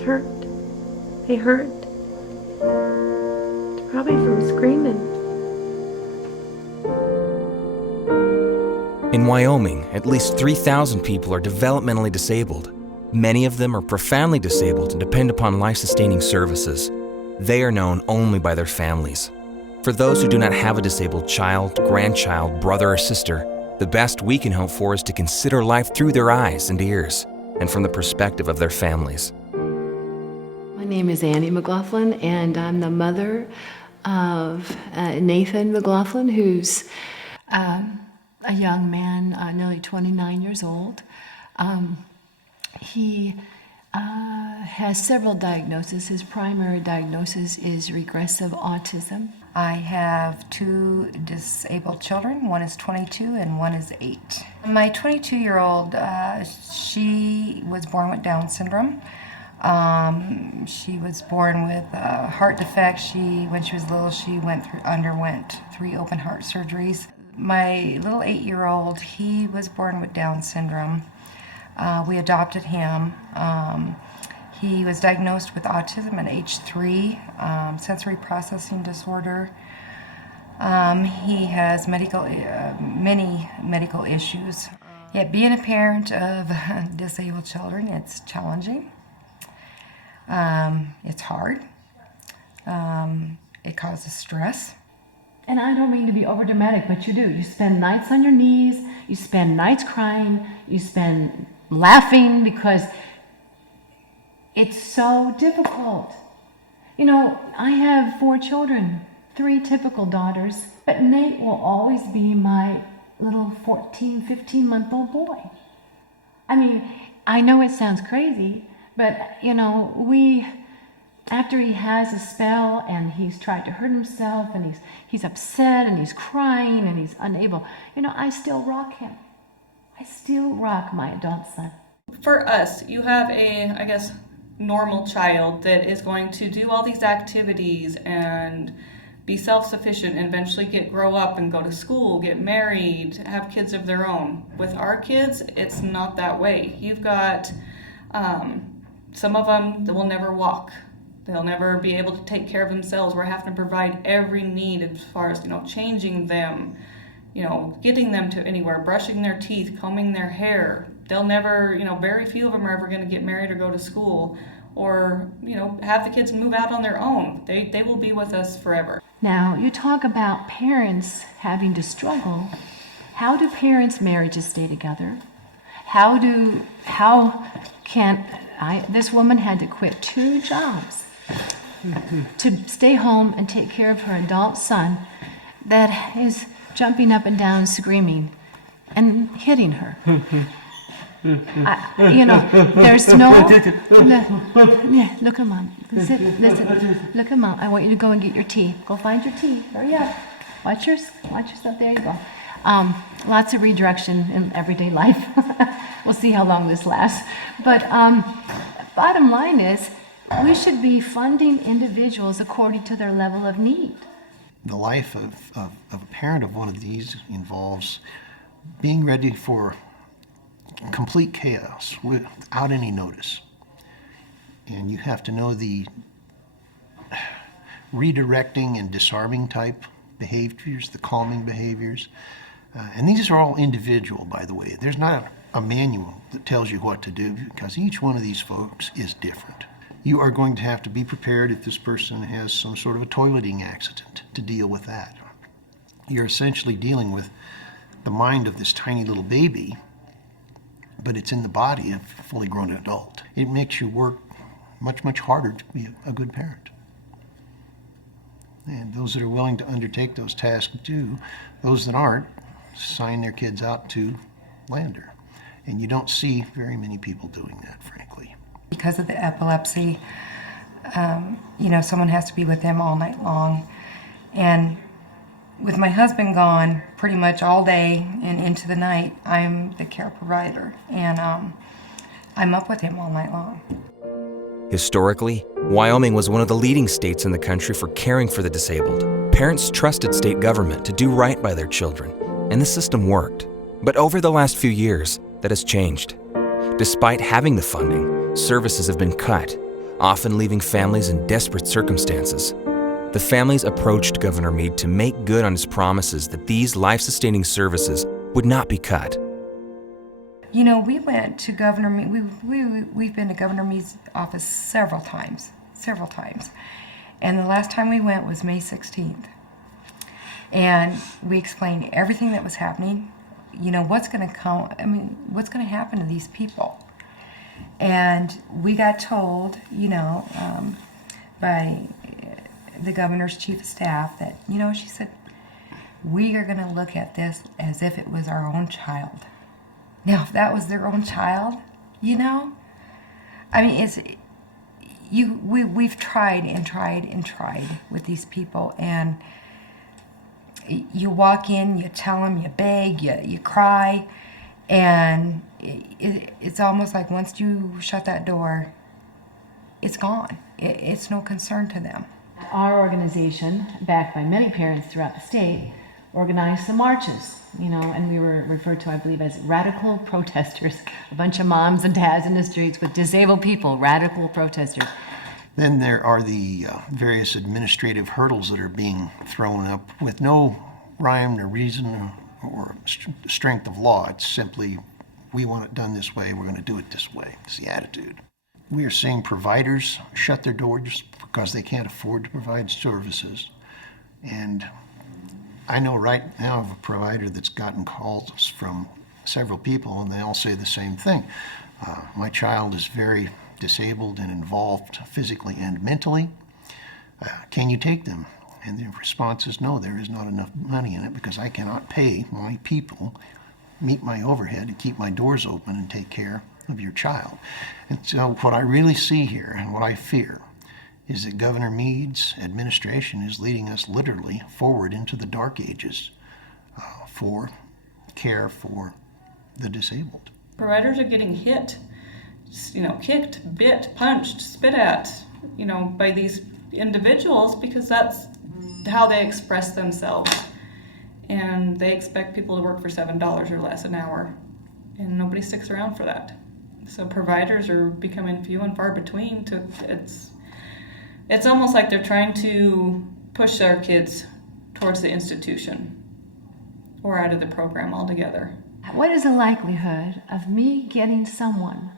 just hurt. They hurt. Probably from screaming. In Wyoming, at least 3,000 people are developmentally disabled. Many of them are profoundly disabled and depend upon life-sustaining services. They are known only by their families. For those who do not have a disabled child, grandchild, brother, or sister, the best we can hope for is to consider life through their eyes and ears, and from the perspective of their families. My name is Annie McLaughlin, and I'm the mother of Nathan McLaughlin, who's a young man, nearly 29 years old. He has several diagnoses. His primary diagnosis is regressive autism. I have 2 disabled children. One is 22 and one is 8. My 22-year-old, she was born with Down syndrome. She was born with a heart defect. When she was little, she underwent 3 open heart surgeries. My little 8-year-old, he was born with Down syndrome. We adopted him. He was diagnosed with autism at age 3, sensory processing disorder. He has many medical issues. Yet being a parent of disabled children, it's challenging. It's hard. It causes stress. And I don't mean to be overdramatic, but you do. You spend nights on your knees, you spend nights crying, you spend laughing because it's so difficult. You know, I have 4 children, 3 typical daughters, but Nate will always be my little 14, 15-month-old boy. I mean, I know it sounds crazy, but, you know, after he has a spell and he's tried to hurt himself and he's upset and he's crying and he's unable, you know, I still rock him. I still rock my adult son. For us, you have a, I guess, normal child that is going to do all these activities and be self-sufficient and eventually grow up and go to school, get married, have kids of their own. With our kids, it's not that way. You've got some of them that will never walk. They'll never be able to take care of themselves. We're having to provide every need as far as, you know, changing them, you know, getting them to anywhere, brushing their teeth, combing their hair. They'll never, you know, very few of them are ever going to get married or go to school or, you know, have the kids move out on their own. They will be with us forever. Now, you talk about parents having to struggle. How do parents' marriages stay together? This woman had to quit 2 jobs to stay home and take care of her adult son that is jumping up and down, screaming, and hitting her. You know, there's no... Look at Mom. Listen. Look at Mom. I want you to go and get your tea. Go find your tea. Hurry up. Watch yourself. There you go. Lots of redirection in everyday life. We'll see how long this lasts. But bottom line is, we should be funding individuals according to their level of need. The life of a parent of one of these involves being ready for complete chaos without any notice. And you have to know the redirecting and disarming type behaviors, the calming behaviors. And these are all individual, by the way. There's not a manual that tells you what to do because each one of these folks is different. You are going to have to be prepared if this person has some sort of a toileting accident to deal with that. You're essentially dealing with the mind of this tiny little baby, but it's in the body of a fully grown adult. It makes you work much, much harder to be a good parent. And those that are willing to undertake those tasks do. Those that aren't, sign their kids out to Lander. And you don't see very many people doing that, frankly. Because of the epilepsy, you know, someone has to be with them all night long. And with my husband gone pretty much all day and into the night, I'm the care provider. And I'm up with him all night long. Historically, Wyoming was one of the leading states in the country for caring for the disabled. Parents trusted state government to do right by their children, and the system worked. But over the last few years, that has changed. Despite having the funding, services have been cut. often leaving families in desperate circumstances. The families approached Governor Mead to make good on his promises that these life-sustaining services would not be cut. You know, we went to Governor Mead, we've been to Governor Mead's office several times. And the last time we went was May 16th. And we explained everything that was happening, you know, what's going to happen to these people. And we got told, you know, by the governor's chief of staff that, you know, she said, we are going to look at this as if it was our own child. Now, if that was their own child, you know, I mean, we've tried and tried with these people, and you walk in, you tell them, you beg, you cry, and it's almost like once you shut that door, it's gone. It's no concern to them. Our organization, backed by many parents throughout the state, organized some marches, you know, and we were referred to, I believe, as radical protesters. A bunch of moms and dads in the streets with disabled people, radical protesters. Then there are the various administrative hurdles that are being thrown up with no rhyme or reason or strength of law. It's simply, we want it done this way, we're going to do it this way. It's the attitude. We are seeing providers shut their doors because they can't afford to provide services. And I know right now of a provider that's gotten calls from several people, and they all say the same thing. My child is very disabled and involved physically and mentally. Can you take them? And the response is no, there is not enough money in it because I cannot pay my people, meet my overhead, and keep my doors open and take care of your child. And so what I really see here and what I fear is that Governor Mead's administration is leading us literally forward into the dark ages for care for the disabled. Providers are getting hit, you know, kicked, bit, punched, spit at, you know, by these individuals because that's how they express themselves. And they expect people to work for $7 or less an hour, and nobody sticks around for that. So providers are becoming few and far between. It's almost like they're trying to push our kids towards the institution or out of the program altogether. What is the likelihood of me getting someone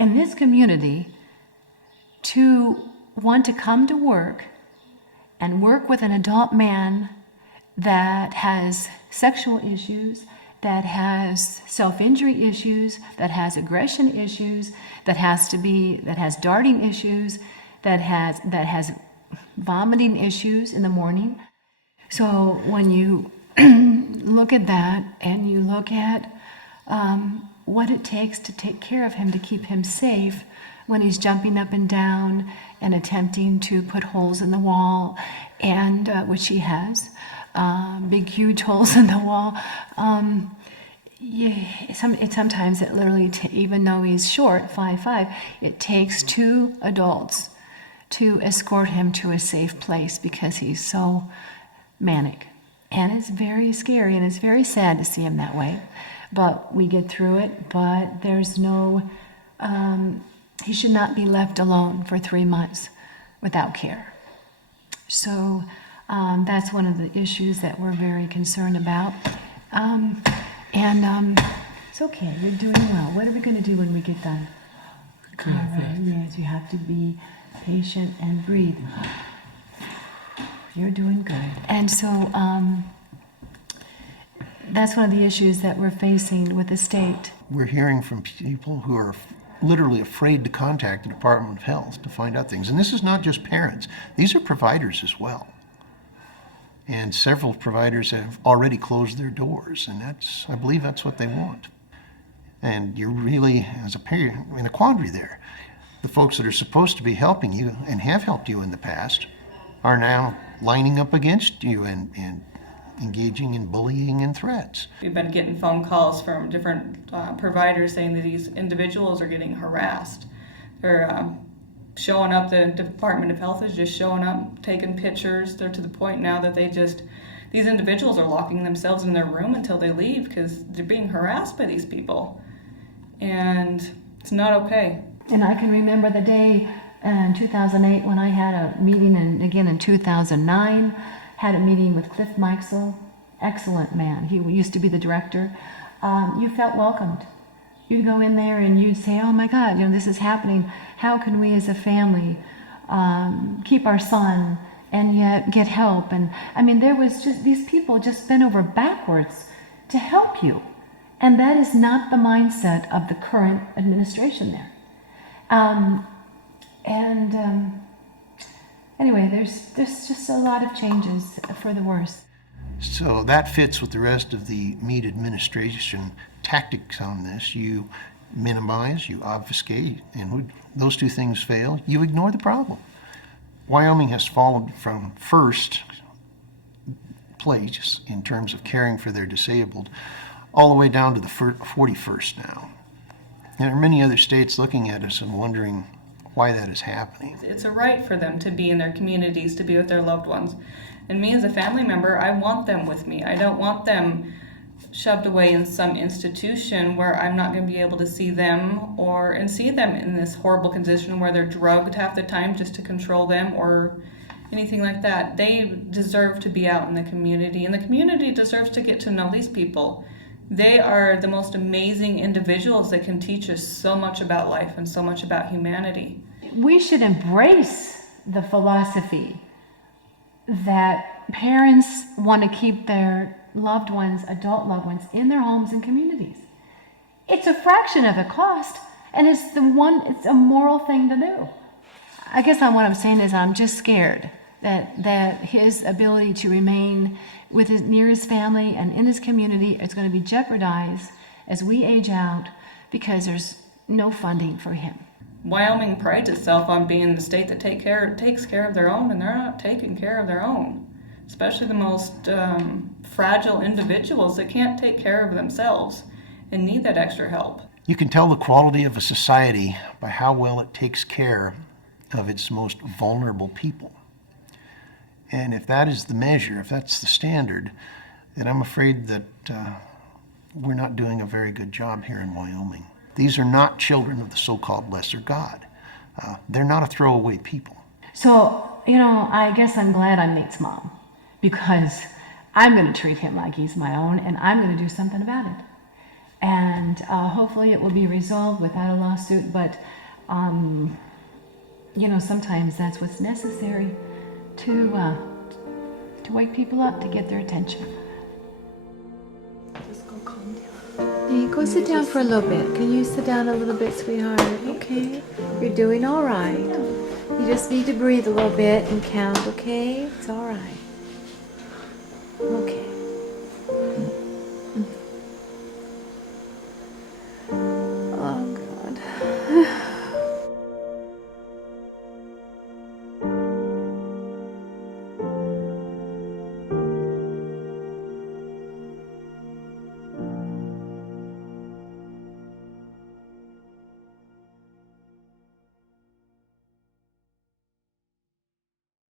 in this community to want to come to work and work with an adult man that has sexual issues, that has self-injury issues, that has aggression issues, that has darting issues, that has vomiting issues in the morning? So when you look at that and you look at what it takes to take care of him, to keep him safe when he's jumping up and down and attempting to put holes in the wall, and which he has, big huge holes in the wall. Sometimes it literally, even though he's short, 5'5", it takes two adults to escort him to a safe place because he's so manic. And it's very scary and it's very sad to see him that way. But we get through it, but there's no, he should not be left alone for 3 months without care. So that's one of the issues that we're very concerned about. It's okay, you're doing well. What are we going to do when we get done? All right, yes, you have to be patient and breathe. You're doing good. And so that's one of the issues that we're facing with the state. We're hearing from people who are literally afraid to contact the Department of Health to find out things. And this is not just parents. These are providers as well. And several providers have already closed their doors, and I believe that's what they want. And you're really, as a parent, in a quandary there. The folks that are supposed to be helping you and have helped you in the past are now lining up against you and engaging in bullying and threats. We've been getting phone calls from different providers saying that these individuals are getting harassed. They're showing up, the Department of Health is just showing up, taking pictures. They're to the point now that these individuals are locking themselves in their room until they leave because they're being harassed by these people. And it's not okay. And I can remember the day in 2008 when I had a meeting, and again in 2009, had a meeting with Cliff Meixel, excellent man. He used to be the director. You felt welcomed. You'd go in there and you'd say, oh my God, this is happening. How can we as a family keep our son and yet get help? And I mean, there was just, these people just bent over backwards to help you. And that is not the mindset of the current administration there. Anyway, there's just a lot of changes for the worse. So that fits with the rest of the Mead administration tactics on this. You minimize, you obfuscate, and when those two things fail, you ignore the problem. Wyoming has fallen from first place in terms of caring for their disabled all the way down to the 41st now. There are many other states looking at us and wondering why that is happening. It's a right for them to be in their communities, to be with their loved ones. And me as a family member, I want them with me. I don't want them shoved away in some institution where I'm not going to be able to see them and see them in this horrible condition where they're drugged half the time just to control them or anything like that. They deserve to be out in the community, and the community deserves to get to know these people. They are the most amazing individuals that can teach us so much about life and so much about humanity. We should embrace the philosophy that parents want to keep their loved ones, adult loved ones, in their homes and communities. It's a fraction of the cost, and it's a moral thing to do. I guess what I'm saying is I'm just scared that his ability to remain near his family and in his community is going to be jeopardized as we age out because there's no funding for him. Wyoming prides itself on being the state that takes care of their own, and they're not taking care of their own, especially the most fragile individuals that can't take care of themselves and need that extra help. You can tell the quality of a society by how well it takes care of its most vulnerable people. And if that is the measure, if that's the standard, then I'm afraid that we're not doing a very good job here in Wyoming. These are not children of the so-called lesser God. They're not a throwaway people. So, I guess I'm glad I'm Nate's mom, because I'm going to treat him like he's my own, and I'm going to do something about it. And hopefully it will be resolved without a lawsuit, but, sometimes that's what's necessary to wake people up, to get their attention. Just go calm down. Hey, go sit down for a little bit. Can you sit down a little bit, sweetheart? Okay. You're doing all right. You just need to breathe a little bit and count, okay? It's all right. Okay.